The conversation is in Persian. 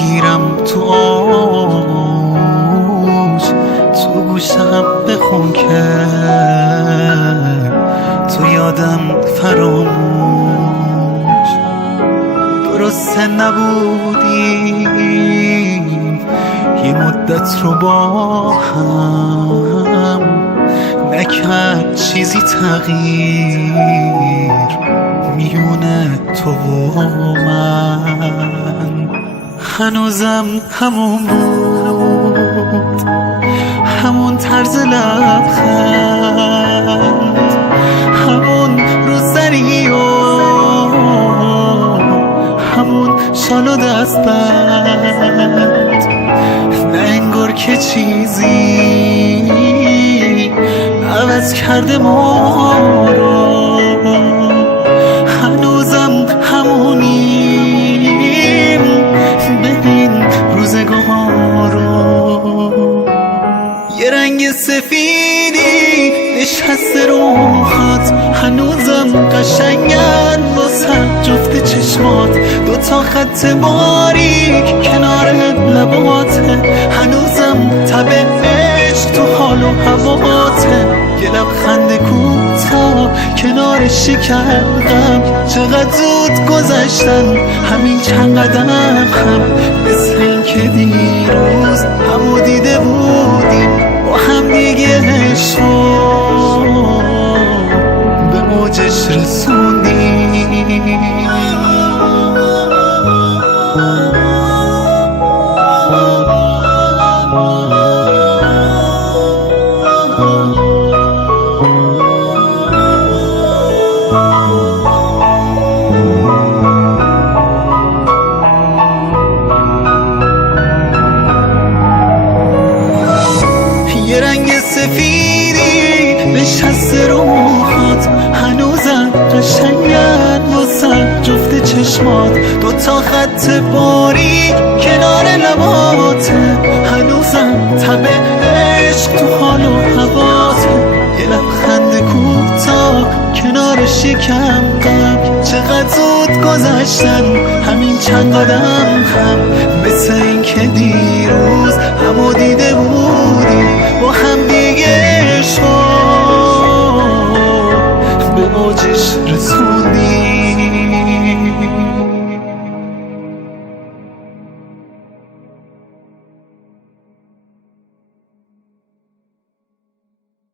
میگیرم تو آوش، تو گوشم بخون که تو یادم فراموش. درسته نبودیم یه مدت رو با هم، نکرد چیزی تغییر میونه تو و من. هنوزم همون بود، همون طرز لبخند، همون روسری و همون شال و دستبند. نه انگار که چیزی عوض کرده ما رو، هنوزم همونیم، ببین روزگار رو. یه رنگ سفیدی نشسته رو موهات، هنوزم قشنگن واسه جفت چشمات. دوتا خط باریک کنار لباته، هنوزم تب عشق تو حال و هواته. یه لبخند کوتاه کنار شکم غم، چقدر زود گذشتن همین چند قدم هم. مثل این که دیروز همو دیده بودیم با هم دیگه، عشق به موجش رسوندیم. یه رنگ سفیدی نشسته رو موهات، هنوزم قشنگن واسه جفت چشمات. دوتا خط باریک کنار لباته، هنوزم تب عشق تو حال و هواته. یه لبخند کوتاه کنار شکم غم، چقدر زود گذشتن همین چند قدم هم. مثل این که دیروز همو دیده بودیم با هم دیگه، عشق به اوجش رسون.